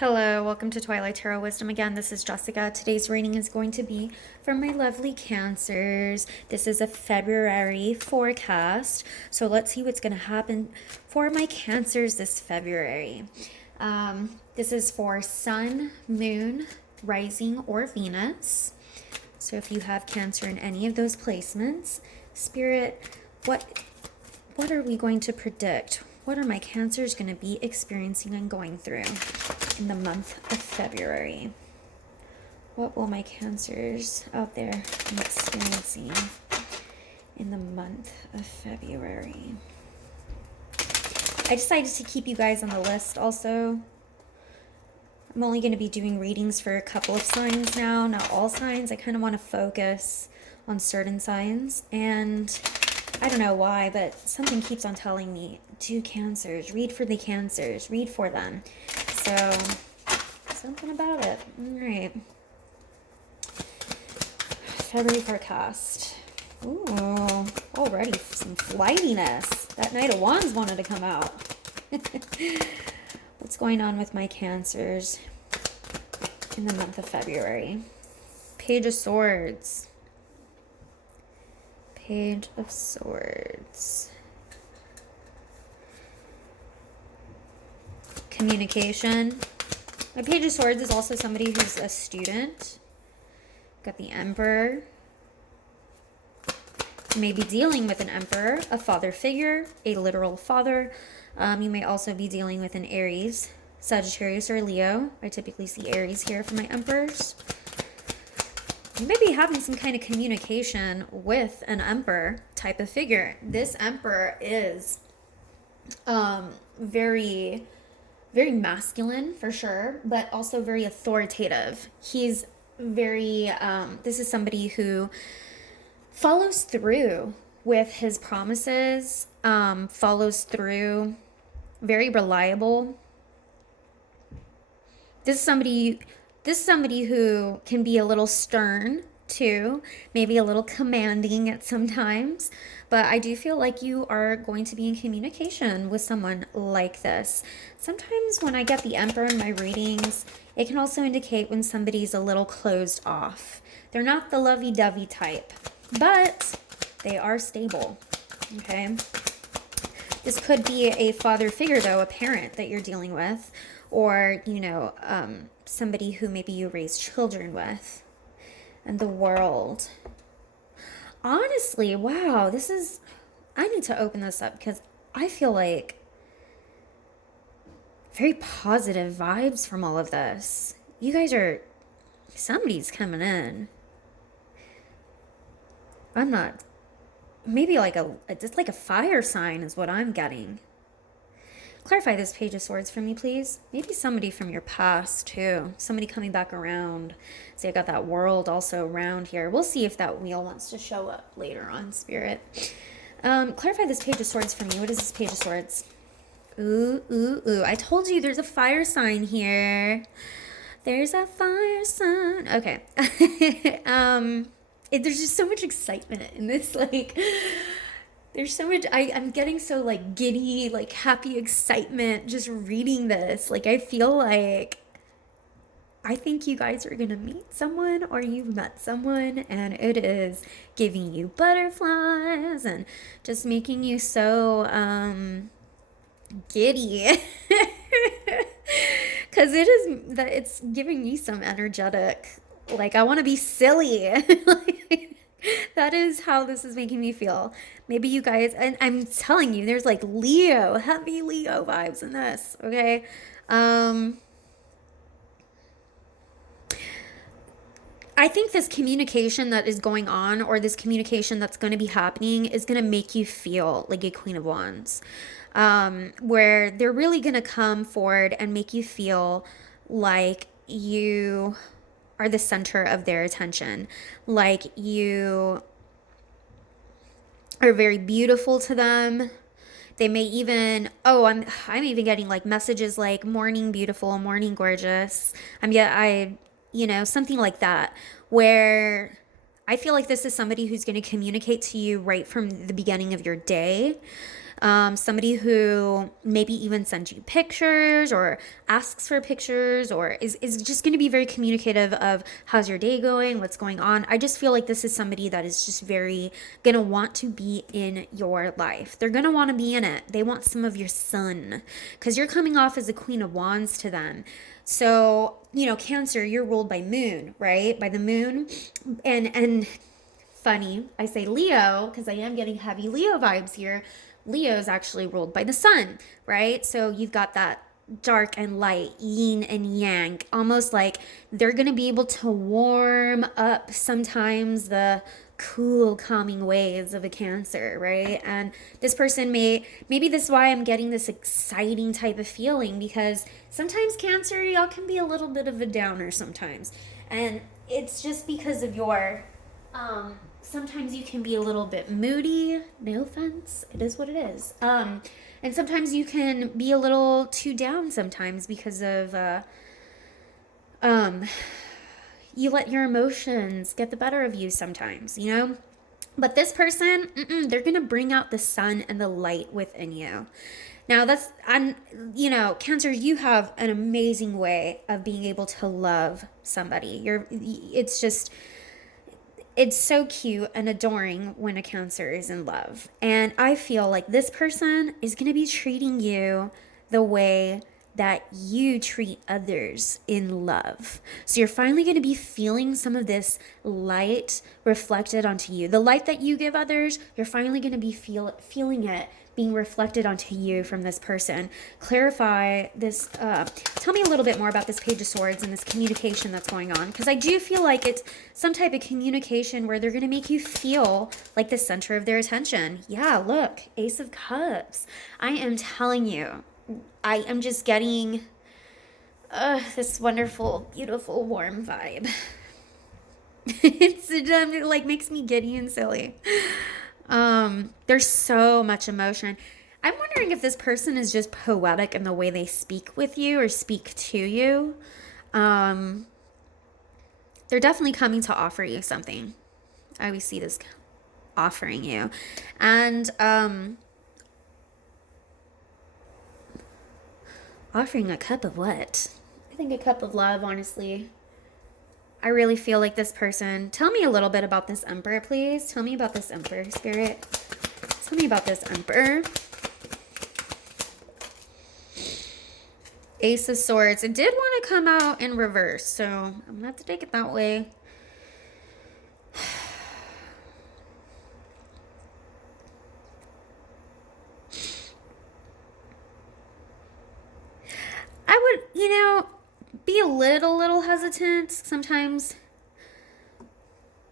Hello, welcome to Twilight Tarot Wisdom again. This is Jessica. Today's reading is going to be for my lovely Cancers. This is a February forecast. So let's see what's going to happen for my Cancers this February. This is for Sun, Moon, Rising, or Venus. So if you have Cancer in any of those placements, Spirit, what are we going to predict? What are my Cancers going to be experiencing and going through in the month of February? What will my Cancers out there be experiencing in the month of February? I decided to keep you guys on the list also. I'm only going to be doing readings for a couple of signs now, not all signs. I kind of want to focus on certain signs, and I don't know why, but something keeps on telling me, do Cancers, read for the Cancers, read for them. So, something about it. All right. February forecast. Ooh, already some flightiness. That Knight of Wands wanted to come out. What's going on with my Cancers in the month of February? Page of Swords. Page of Swords. Communication. My Page of Swords is also somebody who's a student. Got the Emperor. You may be dealing with an Emperor, a father figure, a literal father. You may also be dealing with an Aries, Sagittarius, or Leo. I typically see Aries here for my Emperors. You may be having some kind of communication with an Emperor type of figure. This Emperor is very, very masculine for sure, but also very authoritative. He's very, this is somebody who follows through with his promises, follows through, very reliable. This is somebody who can be a little stern too, maybe a little commanding at some times, but I do feel like you are going to be in communication with someone like this. Sometimes when I get the Emperor in my readings, it can also indicate when somebody's a little closed off. They're not the lovey-dovey type, but they are stable, okay? This could be a father figure, though, a parent that you're dealing with, or, you know, somebody who maybe you raise children with. And the World. Honestly, wow, I need to open this up because I feel like very positive vibes from all of this. You guys somebody's coming in. I'm not, maybe just like a fire sign is what I'm getting. Clarify this Page of Swords for me, please. Maybe somebody from your past, too. Somebody coming back around. See, I got that World also around here. We'll see if that wheel wants to show up later on, Spirit. Clarify this Page of Swords for me. What is this Page of Swords? Ooh, ooh, ooh. I told you there's a fire sign here. There's a fire sign. Okay. There's just so much excitement in this, like... There's so much, I'm getting so like giddy, like happy excitement just reading this. Like I feel like I think you guys are going to meet someone or you've met someone and it is giving you butterflies and just making you so giddy. Cuz it's giving me some energetic, like I want to be silly. Like, that is how this is making me feel. Maybe you guys, and I'm telling you, there's like heavy Leo vibes in this, okay? I think this communication that is going on, or this communication that's going to be happening, is going to make you feel like a Queen of Wands. Where they're really going to come forward and make you feel like you are the center of their attention, like you are very beautiful to them. They may even, I'm even getting like messages like morning beautiful, morning gorgeous. Something like that, where I feel like this is somebody who's going to communicate to you right from the beginning of your day. somebody who maybe even sends you pictures or asks for pictures, or is just going to be very communicative of how's your day going, what's going on. I just feel like this is somebody that is just very going to want to be in your life. They're going to want to be in it. They want some of your sun because you're coming off as a Queen of Wands to them. So, Cancer, you're ruled by moon, right? By the moon. And funny, I say Leo because I am getting heavy Leo vibes here. Leo is actually ruled by the sun, right? So you've got that dark and light, yin and yang, almost like they're going to be able to warm up sometimes the cool, calming ways of a Cancer, right? And this person maybe this is why I'm getting this exciting type of feeling, because sometimes Cancer, y'all can be a little bit of a downer sometimes. And it's just because of your, sometimes you can be a little bit moody. No offense, it is what it is. And sometimes you can be a little too down sometimes because of, you let your emotions get the better of you sometimes, But this person, they're going to bring out the sun and the light within you. Now Cancer, you have an amazing way of being able to love somebody. It's so cute and adoring when a Cancer is in love. And I feel like this person is going to be treating you the way that you treat others in love. So you're finally going to be feeling some of this light reflected onto you. The light that you give others, you're finally going to be feeling it being reflected onto you from this person. Clarify this. Tell me a little bit more about this Page of Swords and this communication that's going on, because I do feel like it's some type of communication where they're going to make you feel like the center of their attention. Yeah, look, Ace of Cups. I am telling you, I am just getting this wonderful, beautiful, warm vibe. It like makes me giddy and silly. There's so much emotion. I'm wondering if this person is just poetic in the way they speak with you or speak to you. They're definitely coming to offer you something. I always see this offering you. And offering a cup of what? I think a cup of love, honestly. I really feel like this person. Tell me a little bit about this Emperor, please. Tell me about this Emperor, Spirit. Tell me about this Emperor. Ace of Swords. It did want to come out in reverse, so I'm going to have to take it that way. I would, be a little hesitant. Sometimes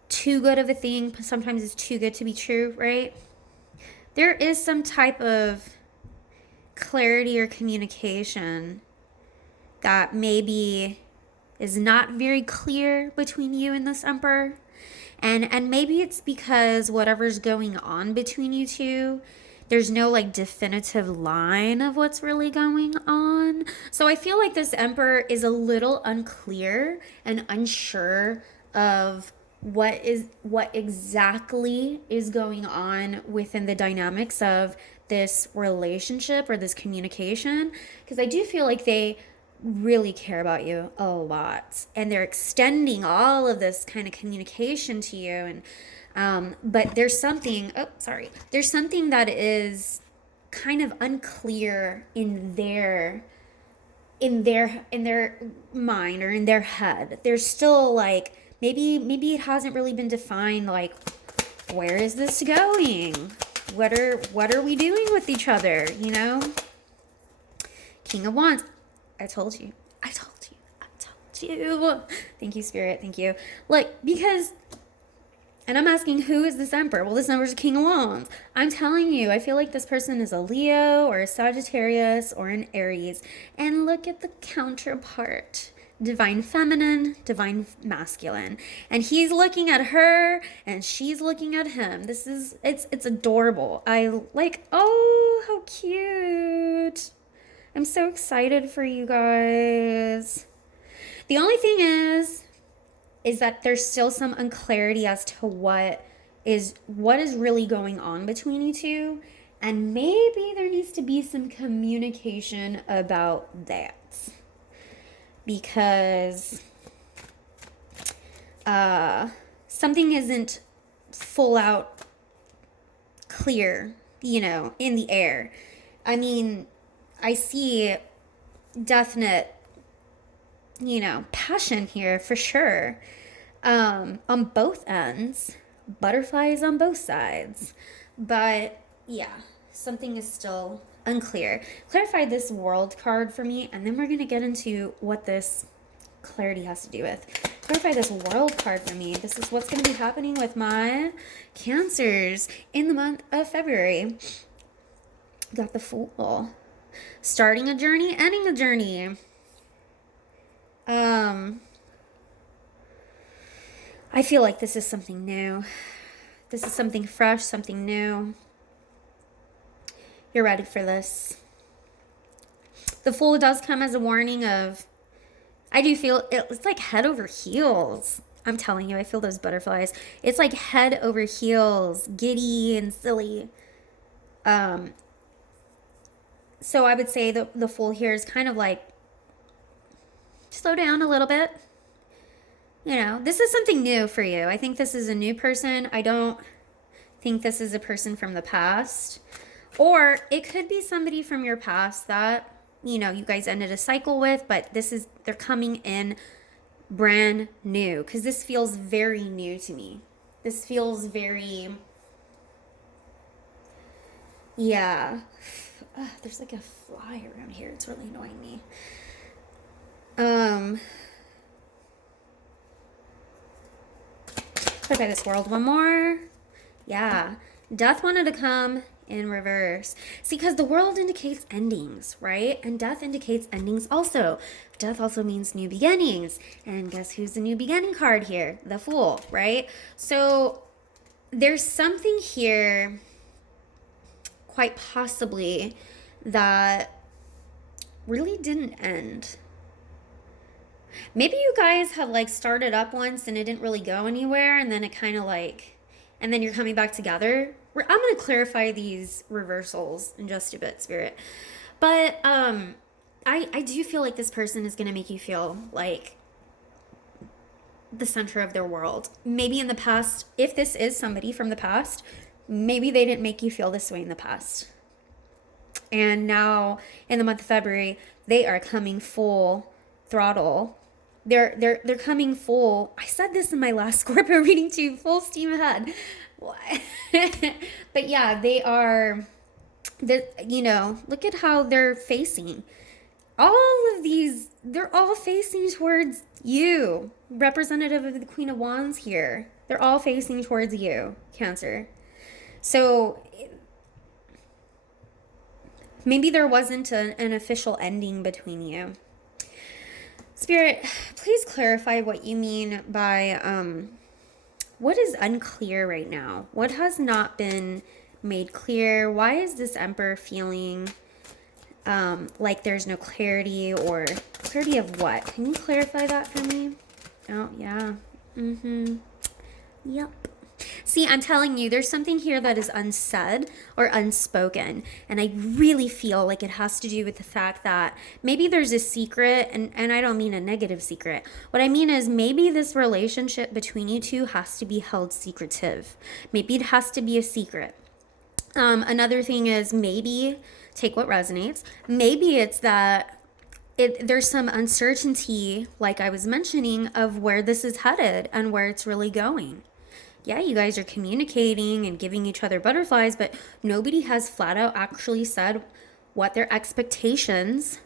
too good of a thing, sometimes it's too good to be true, right? There is some type of clarity or communication that maybe is not very clear between you and this Emperor. And maybe it's because whatever's going on between you two, there's no like definitive line of what's really going on. So I feel like this Emperor is a little unclear and unsure of what exactly is going on within the dynamics of this relationship or this communication, because I do feel like they really care about you a lot and they're extending all of this kind of communication to you. And but there's something that is kind of unclear in their mind or in their head. There's still like maybe it hasn't really been defined, like, where is this going? What are we doing with each other, King of Wands. I told you. Thank you, Spirit. Thank you. Like, because, and I'm asking, who is this Emperor? Well, this Emperor's a King of Wands. I'm telling you, I feel like this person is a Leo or a Sagittarius or an Aries. And look at the counterpart. Divine Feminine, Divine Masculine. And he's looking at her and she's looking at him. It's adorable. I like, oh, how cute. I'm so excited for you guys. The only thing is that there's still some unclarity as to what is really going on between you two. And maybe there needs to be some communication about that. Because something isn't full out clear, in the air. I mean, I see definite, passion here for sure. On both ends, butterflies on both sides. But yeah, something is still unclear. Clarify this world card for me, and then we're going to get into what this clarity has to do with. Clarify this world card for me. This is what's going to be happening with my Cancers in the month of February. Got the Fool. Starting a journey, ending a journey. I feel like this is something new. This is something fresh, something new. You're ready for this. The Fool does come as a warning of, I do feel it's like head over heels. I'm telling you, I feel those butterflies. It's like head over heels, giddy and silly. So I would say the Fool here is kind of like, slow down a little bit. This is something new for you. I think this is a new person. I don't think this is a person from the past. Or it could be somebody from your past that, you guys ended a cycle with, but they're coming in brand new, because this feels very new to me. This feels very, yeah. There's like a fly around here. It's really annoying me. Clarify this world one more. Yeah. Death wanted to come in reverse. See, because the world indicates endings, right? And death indicates endings also. Death also means new beginnings. And guess who's the new beginning card here? The Fool, right? So there's something here, quite possibly, that really didn't end. Maybe you guys have like started up once and it didn't really go anywhere, and then it kind of like, and then you're coming back together. I'm going to clarify these reversals in just a bit, Spirit. But I do feel like this person is going to make you feel like the center of their world. Maybe in the past, if this is somebody from the past, maybe they didn't make you feel this way in the past. And now in the month of February, they are coming full throttle. They're coming full. I said this in my last Scorpio reading too, full steam ahead. But yeah, they are, look at how they're facing. All of these, they're all facing towards you. Representative of the Queen of Wands here. They're all facing towards you, Cancer. So maybe there wasn't an official ending between you. Spirit, please clarify what you mean by what is unclear right now? What has not been made clear? Why is this Emperor feeling like there's no clarity, or clarity of what? Can you clarify that for me? Oh, yeah. Yep. See, I'm telling you, there's something here that is unsaid or unspoken. And I really feel like it has to do with the fact that maybe there's a secret, and I don't mean a negative secret. What I mean is maybe this relationship between you two has to be held secretive. Maybe it has to be a secret. Another thing is, maybe, take what resonates, maybe it's that there's some uncertainty, like I was mentioning, of where this is headed and where it's really going. Yeah, you guys are communicating and giving each other butterflies, but nobody has flat out actually said what their expectations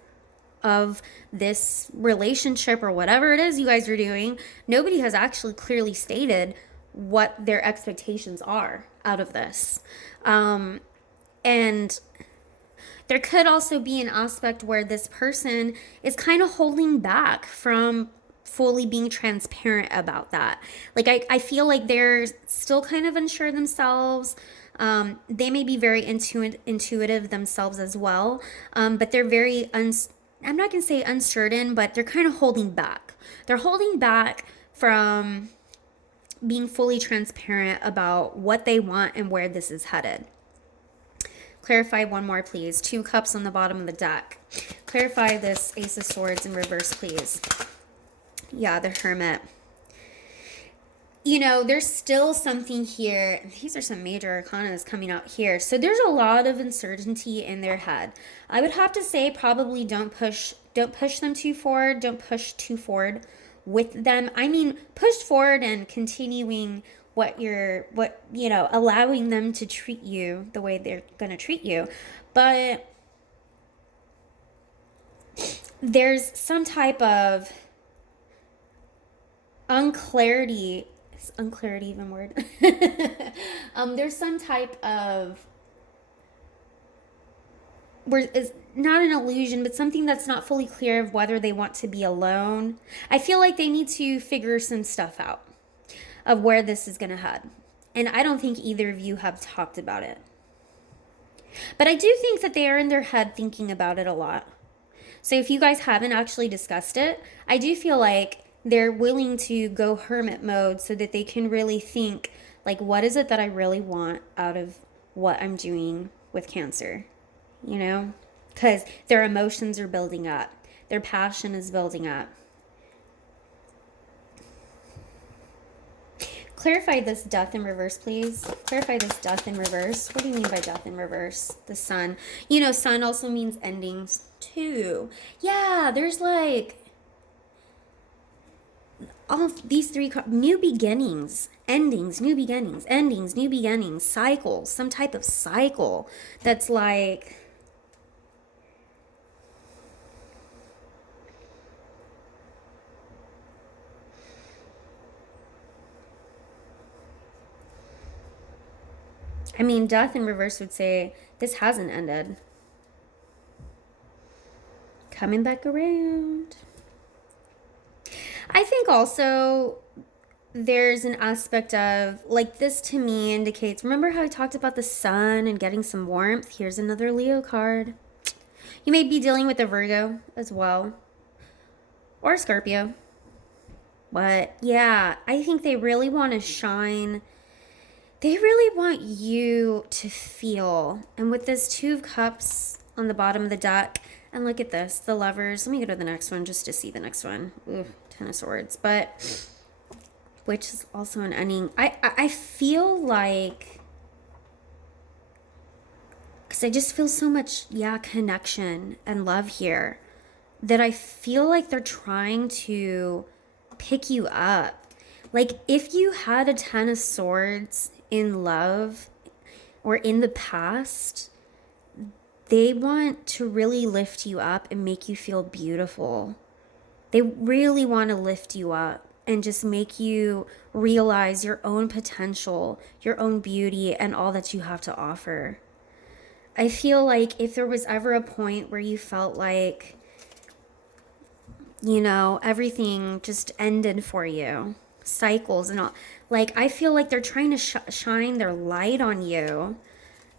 of this relationship or whatever it is you guys are doing. Nobody has actually clearly stated what their expectations are out of this. And there could also be an aspect where this person is kind of holding back from fully being transparent about that. Like, I feel like they're still kind of unsure themselves. They may be very intuitive themselves as well, but they're very, I'm not going to say uncertain, but they're kind of holding back. They're holding back from being fully transparent about what they want and where this is headed. Clarify one more, please. 2 cups on the bottom of the deck. Clarify this Ace of Swords in reverse, please. Yeah, the Hermit. You know, there's still something here. These are some major arcanas coming out here. So there's a lot of uncertainty in their head. I would have to say probably don't push them too forward. Don't push too forward with them. I mean, push forward and continuing allowing them to treat you the way they're going to treat you. But there's some type of unclarity. Is unclarity even a word? There's some type of, where it's not an illusion, but something that's not fully clear of whether they want to be alone. I feel like they need to figure some stuff out of where this is going to head. And I don't think either of you have talked about it. But I do think that they are in their head thinking about it a lot. So if you guys haven't actually discussed it, I do feel like they're willing to go hermit mode so that they can really think, like, what is it that I really want out of what I'm doing with Cancer? You know? Because their emotions are building up. Their passion is building up. Clarify this Death in reverse, please. Clarify this Death in reverse. What do you mean by Death in reverse? The Sun. You know, Sun also means endings too. Yeah, there's like all of these 3 new beginnings, endings, new beginnings, endings, new beginnings, cycles, some type of cycle that's like, I mean, Death in reverse would say this hasn't ended. Coming back around. I think also there's an aspect of, like, this to me indicates, remember how I talked about the Sun and getting some warmth? Here's another Leo card. You may be dealing with a Virgo as well. Or a Scorpio. But yeah, I think they really want to shine. They really want you to feel. And with this 2 of Cups on the bottom of the deck, and look at this, the Lovers. Let me go to the next one just to see the next one. Ooh, 10 of Swords. But, which is also an ending. I feel like, because I just feel so much, connection and love here, that I feel like they're trying to pick you up. Like, if you had a 10 of Swords in love or in the past, they want to really lift you up and make you feel beautiful. They really want to lift you up and just make you realize your own potential, your own beauty, and all that you have to offer. I feel like if there was ever a point where you felt like, you know, everything just ended for you, cycles and all, like, I feel like they're trying to shine their light on you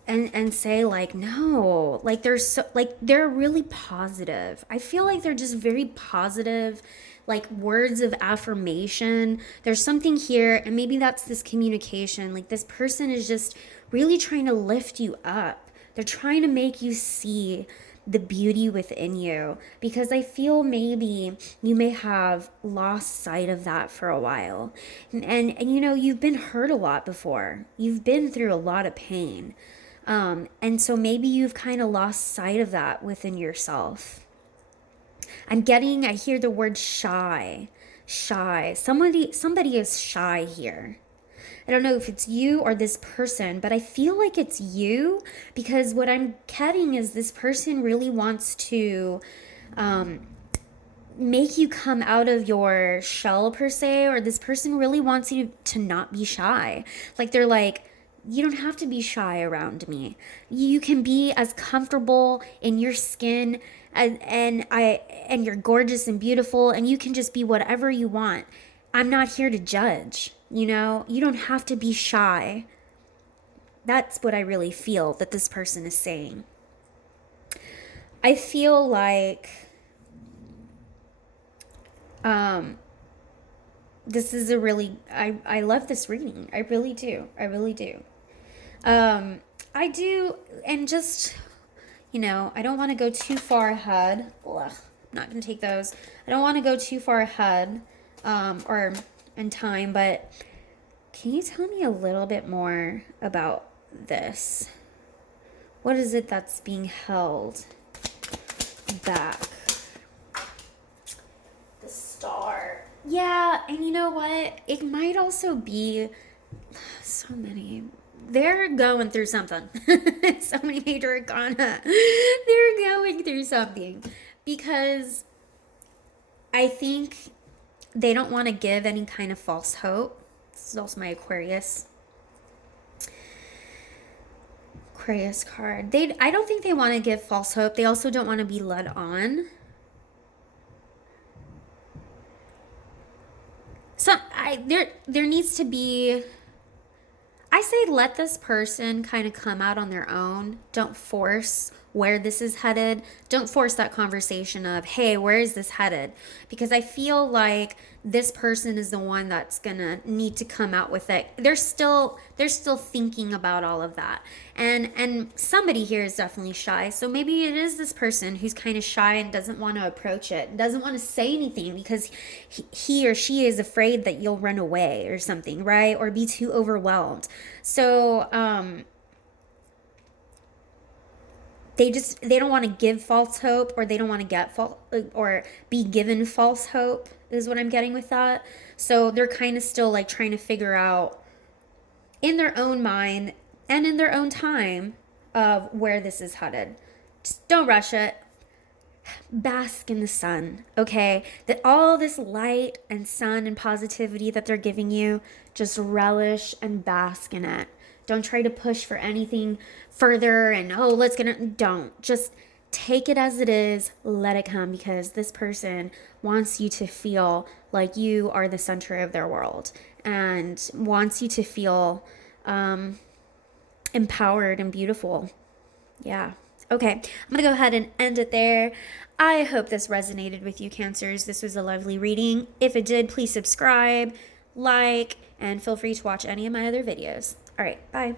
and say, like, no, like, they're really positive. I feel like they're just very positive, like, words of affirmation. There's something here, and maybe that's this communication. Like, this person is just really trying to lift you up. They're trying to make you see the beauty within you, because I feel maybe you may have lost sight of that for a while. And you know, you've been hurt a lot before. You've been through a lot of pain. And so maybe you've kind of lost sight of that within yourself. I hear the word shy. Somebody is shy here. I don't know if it's you or this person, but I feel like it's you, because what I'm getting is this person really wants to make you come out of your shell, per se, or this person really wants you to not be shy. Like, they're like, you don't have to be shy around me. You can be as comfortable in your skin and you're gorgeous and beautiful, and you can just be whatever you want. I'm not here to judge, you know? You don't have to be shy. That's what I really feel that this person is saying. I feel like this is a really, I love this reading. I really do. I do, and just, you know, I don't want to go too far ahead. Ugh, I'm not going to take those. I don't want to go too far ahead or in time, but can you tell me a little bit more about this? What is it that's being held back? The Star. Yeah, and you know what? It might also be so many. They're going through something. So many major arcana. They're going through something because I think they don't want to give any kind of false hope. This is also my Aquarius card. I don't think they want to give false hope. They also don't want to be led on. So there needs to be, I say let this person kind of come out on their own. Don't force where this is headed. Don't force that conversation of, hey, where is this headed? Because I feel like this person is the one that's gonna need to come out with it. They're still thinking about all of that. And somebody here is definitely shy. So maybe it is this person who's kind of shy and doesn't want to approach it, doesn't want to say anything because he or she is afraid that you'll run away or something, right? Or be too overwhelmed. So they don't want to give false hope, or they don't want to get or be given false hope is what I'm getting with that. So they're kind of still like trying to figure out in their own mind and in their own time of where this is headed. Just don't rush it. Bask in the sun, okay? That all this light and sun and positivity that they're giving you, just relish and bask in it. Don't try to push for anything further and don't. Just take it as it is, let it come, because this person wants you to feel like you are the center of their world and wants you to feel empowered and beautiful. Yeah. Okay, I'm going to go ahead and end it there. I hope this resonated with you, Cancers. This was a lovely reading. If it did, please subscribe, like, and feel free to watch any of my other videos. All right, bye.